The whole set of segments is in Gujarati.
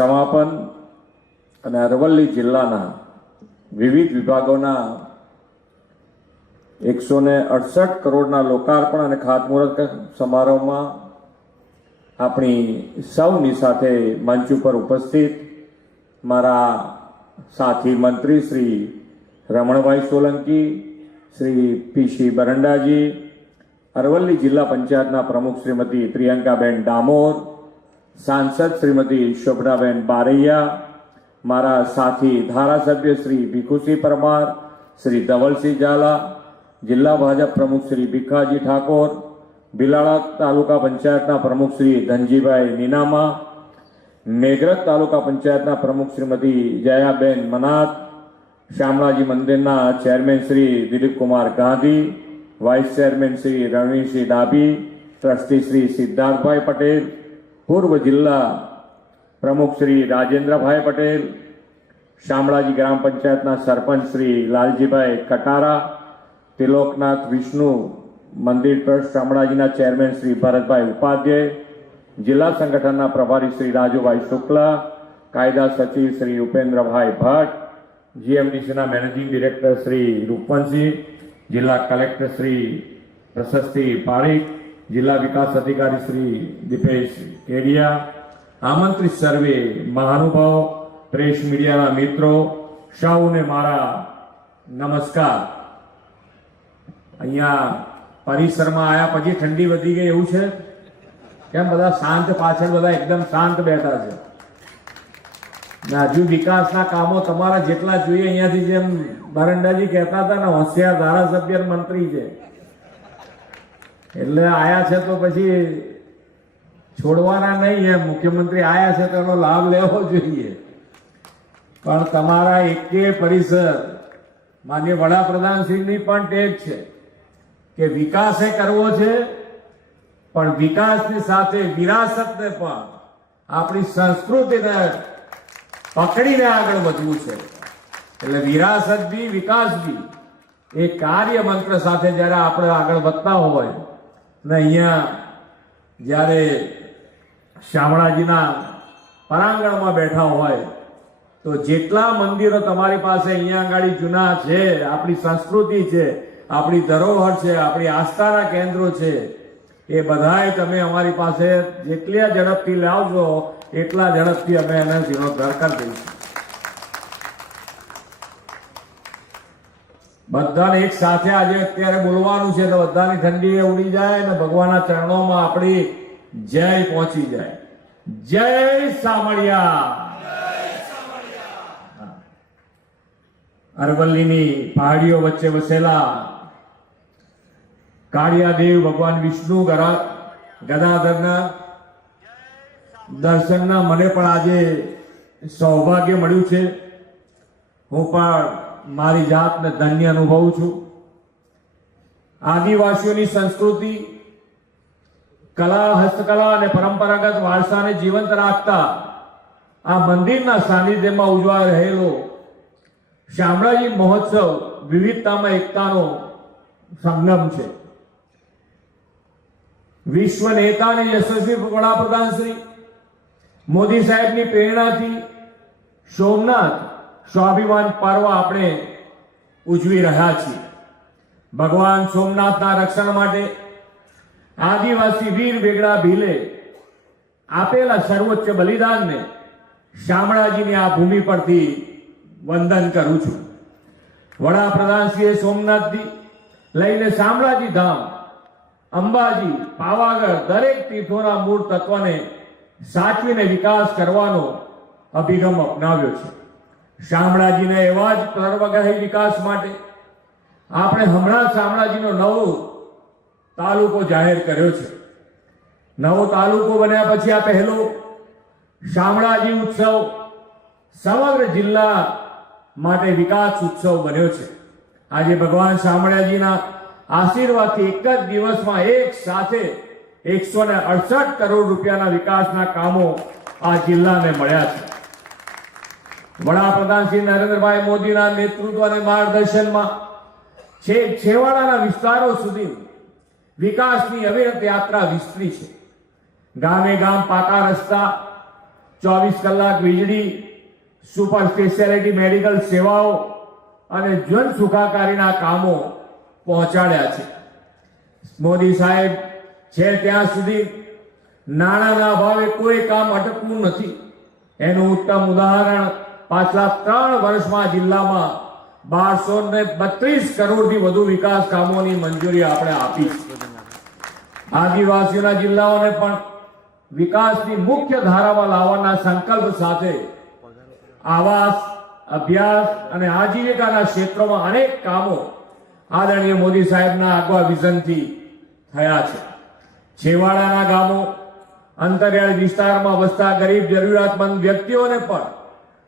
સમાપન અને અરવલ્લી જિલ્લાના વિવિધ વિભાગોના એકસો ને અડસઠ કરોડના લોકાર્પણ અને ખાતમુહૂર્ત સમારોહમાં આપણી સૌની સાથે મંચ ઉપર ઉપસ્થિત મારા સાથી મંત્રી શ્રી રમણભાઈ સોલંકી, શ્રી પીસી બરંડાજી, અરવલ્લી જિલ્લા પંચાયતના પ્રમુખ શ્રીમતી પ્રિયંકાબેન ડામોર સાંસદ શ્રીમતી શોભનાબેન બારૈયા મારા સાથી ધારાસભ્ય શ્રી ભીખુસિંહ પરમાર શ્રી ધવલસિંહ ઝાલા જિલ્લા ભાજપ પ્રમુખ શ્રી ભીખાજી ઠાકોર ભીલાળા તાલુકા પંચાયતના પ્રમુખ શ્રી ધનજીભાઈ નીનામા મેઘરજ તાલુકા પંચાયતના પ્રમુખ શ્રીમતી જયાબેન મનાત શામળાજી મંદિરના chairman Shri Dilipkumar Gandhi vice chairman Shri Ranveersinh Dabhi trustee Shri Siddharthbhai Patel પૂર્વ જિલ્લા પ્રમુખ શ્રી રાજેન્દ્રભાઈ પટેલ, શામળાજી ગ્રામ પંચાયતના સરપંચ શ્રી લાલજીભાઈ કટારા તિલોકનાથ વિષ્ણુ, મંદિર ટ્રસ્ટ શામળાજીના ચેરમેન શ્રી ભરતભાઈ ઉપાધ્યાય, જિલ્લા સંગઠનના પ્રભારી શ્રી રાજુભાઈ શુક્લા, કાયદા સચિવ શ્રી ઉપેન્દ્રભાઈ ભટ્ટ, જીએમડીસીના મેનેજિંગ ડિરેક્ટર શ્રી રૂપવંશી જિલ્લા કલેક્ટર શ્રી પ્રશસ્તિ પારીખ જિલ્લા વિકાસ અધિકારી શ્રી દીપેશ કેડિયા, આમંત્રિત સર્વે મહાનુભાવ, પ્રેસ મીડિયાના મિત્રો સૌને મારા નમસ્કાર. અહીંયા પરિસરમાં આવ્યા પછી ઠંડી વધી ગઈ એવું છે? કેમ બધા શાંત પાછળ બધા એકદમ શાંત બેઠા છે? ને, હજુ વિકાસના કામો તમારા જેટલા જોઈએ અહીંયાથી જેમ બરંડાજી કહેતા હતા ને, હોશિયાર ધારાસભ્ય મંત્રી છે. એટલે આયા છે તો પછી છોડવાના નહીં એમ. મુખ્યમંત્રી આયા છે તો એનો લાભ લેવો જોઈએ. પણ તમારા એકે પરિસર, માન્ય વડાપ્રધાનશ્રીની પણ ટેક છે કે વિકાસે કરવો છે, પણ વિકાસની સાથે વિરાસતને પણ આપણી સંસ્કૃતિને પકડીને આગળ વધવું છે. એટલે વિરાસત બી, વિકાસ બી એ કાર્ય મંત્ર સાથે જ્યારે આપણે આગળ વધતા હોય ને અહીંયા જ્યારે શામળાજીના પરાંગણમાં બેઠા હોય, તો જેટલા મંદિરો તમારી પાસે અહીંયા આગળ જૂના છે, આપણી સંસ્કૃતિ છે, આપણી ધરોહર છે, આપણી આસ્થાના કેન્દ્રો છે, એ બધાય તમે અમારી પાસે જેટલા ઝડપથી લાવશો એટલા ઝડપથી અમે એને જીર્ણોદ્ધાર કરી દઈશું. બધાને એક સાથે આજે અત્યારે બોલવાનું છે તો બધાની ઠંડી ઉડી જાય અને ભગવાનના ચરણોમાં આપણી જય પહોંચી જાય. જય સામળિયા. અરવલ્લીની પહાડીઓ વચ્ચે વસેલા કાળિયાદેવ ભગવાન વિષ્ણુ ગદાધરના દર્શનના મને પણ આજે સૌભાગ્ય મળ્યું છે. હું પણ મારી જાતને ધન્ય અનુભવું છું. આદિવાસીઓની સંસ્કૃતિ, કલા, હસ્તકલા અને પરંપરાગત વારસાને જીવંત રાખતા આ મંદિરના સાનિધ્યમાં ઉજવાઈ રહેલો શામળાજી મહોત્સવ વિવિધતામાં એકતાનો સંગમ છે. વિશ્વ નેતા અને યશસ્વી વડાપ્રધાન શ્રી મોદી સાહેબની પ્રેરણાથી સોમનાથ સ્વાભિમાન પર્વ આપણે ઉજવી રહ્યા છીએ. ભગવાન સોમનાથના રક્ષણ માટે આદિવાસી વીર વેગડા ભીલે આપેલા સર્વોચ્ચ બલિદાનને શામળાજીની આ ભૂમિ પરથી વંદન કરું છું. વડાપ્રધાનશ્રીએ સોમનાથથી લઈને શામળાજી ધામ, અંબાજી, પાવાગઢ દરેક તીર્થોના મૂળ તત્વને સાચવીને વિકાસ કરવાનો અભિગમ અપનાવ્યો છે. શામળાજીને એવા જ સર્વગ્રાહી વિકાસ માટે આપણે હમણાં શામળાજીનો નવો તાલુકો જાહેર કર્યો છે. નવો તાલુકો બન્યા પછી આ પહેલો શામળાજી ઉત્સવ સમગ્ર જિલ્લા માટે વિકાસ ઉત્સવ બન્યો છે. આજે ભગવાન શામળાજીના આશીર્વાદથી એક જ દિવસમાં એક સાથે એકસો ને અડસઠ કરોડ રૂપિયાના વિકાસના કામો આ જિલ્લાને મળ્યા છે. વડાપ્રધાન શ્રી નરેન્દ્રભાઈ મોદીના નેતૃત્વ અને માર્ગદર્શનમાં છેક છેવાડાના વિસ્તારો સુધી વિકાસની અવિરત યાત્રા વિસ્તરી છે. ગામે ગામ પાકા રસ્તા, ચોવીસ કલાક વીજળી, સુપર સ્પેશિયાલિટી મેડિકલ સેવાઓ અને જન સુખાકારીના કામો પહોંચાડ્યા છે. મોદી સાહેબ છે ત્યાં સુધી નાણાંના અભાવે કોઈ કામ અટકવું નથી. એનું ઉત્તમ ઉદાહરણ પાછલા ત્રણ વર્ષમાં જિલ્લામાં બારસો ને બત્રીસ કરોડથી વધુ વિકાસ કામોની મંજૂરી આપણે આપી આદિવાસીઓના જિલ્લાઓને પણ વિકાસની મુખ્ય ધારામાં લાવવાના સંકલ્પ સાથે આવાસ, અભ્યાસ અને આજીવિકાના ક્ષેત્રોમાં અનેક કામો આદરણીય મોદી સાહેબના આગવા વિઝનથી થયા છે. છેવાડાના ગામો, અંતરિયાળ વિસ્તારમાં વસતા ગરીબ જરૂરિયાતમંદ વ્યક્તિઓને પણ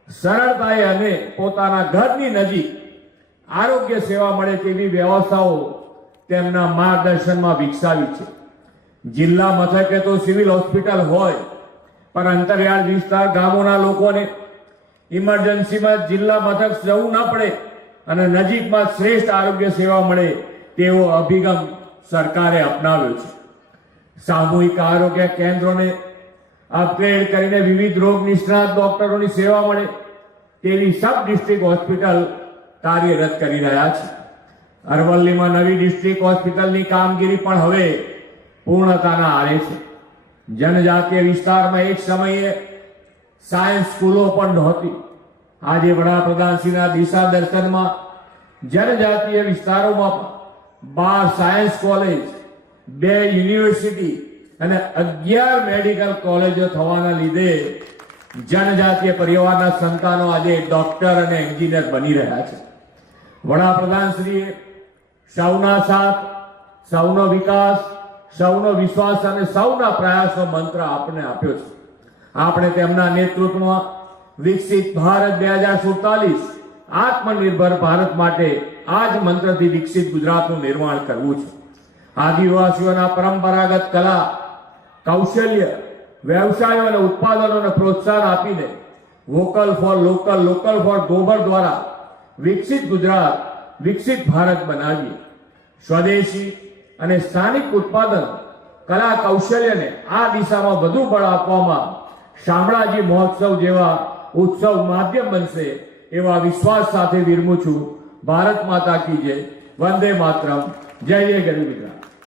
સરળતાએ અને પોતાના ઘરની નજીક આરોગ્ય સેવા મળે તેવી વ્યવસ્થાઓ તેમના માર્ગદર્શનમાં વિકસાવી છે. જિલ્લા મથકે તો સિવિલ હોસ્પિટલ હોય, પણ અંતરિયાળ વિસ્તાર ગામોના લોકોને ઇમરજન્સીમાં જિલ્લા મથક જવું ન પડે અને નજીકમાં શ્રેષ્ઠ આરોગ્ય સેવા મળે તેવો અભિગમ સરકારે અપનાવ્યો છે. સામૂહિક આરોગ્ય કેન્દ્રોને અપગ્રેડ કરીને વિવિધ રોગ નિષ્ણાત ડોક્ટરોની સેવા મળે તેવી સબ ડિસ્ટ્રિક્ટ હોસ્પિટલ કાર્યરત કરી રહ્યા છે. અરવલ્લીમાં નવી ડિસ્ટ્રિક્ટ હોસ્પિટલની કામગીરી પણ હવે પૂર્ણતાના આરે છે. જનજાતીય વિસ્તારમાં એક સમયે સાયન્સ સ્કૂલો પણ નહોતી. આજે વડાપ્રધાનશ્રીના દિશા દર્શનમાં જનજાતીય વિસ્તારોમાં બાર સાયન્સ કોલેજ, બે યુનિવર્સિટી અને અગિયાર મેડિકલ કોલેજો થવાના લીધે જનજાતીય પરિવારના સંતાનો આજે ડોક્ટર અને એન્જિનિયર બની રહ્યા છે. વડાપ્રધાનશ્રીએ સૌના સાથ, સૌનો વિકાસ, સૌનો વિશ્વાસ અને સૌના પ્રયાસનો મંત્ર આપણે આપ્યો છે. આપણે તેમના નેતૃત્વમાં વિકસિત ભારત બે હજાર સુડતાલીસ, આત્મનિર્ભર ભારત માટે આ જ મંત્રથી વિકસિત ગુજરાતનું નિર્માણ કરવું છે. આદિવાસીઓના પરંપરાગત કલા કૌશલ્ય, વ્યવસાયો અને ઉત્પાદનોને પ્રોત્સાહન આપીને vocal for local local for ગોબર દ્વારા વિકસિત ગુજરાત, વિકસિત ભારત બનાવીએ. સ્વદેશી અને સ્થાનિક ઉત્પાદન કલા કૌશલ્યને આ દિશામાં વધુ બળ આપવામાં શામળાજી મહોત્સવ જેવા ઉત્સવ માધ્યમ બનશે એવા વિશ્વાસ સાથે વિરમું છું. ભારત માતા કી જય. વંદે માતરમ. જય જય ગરવી ગુજરાત.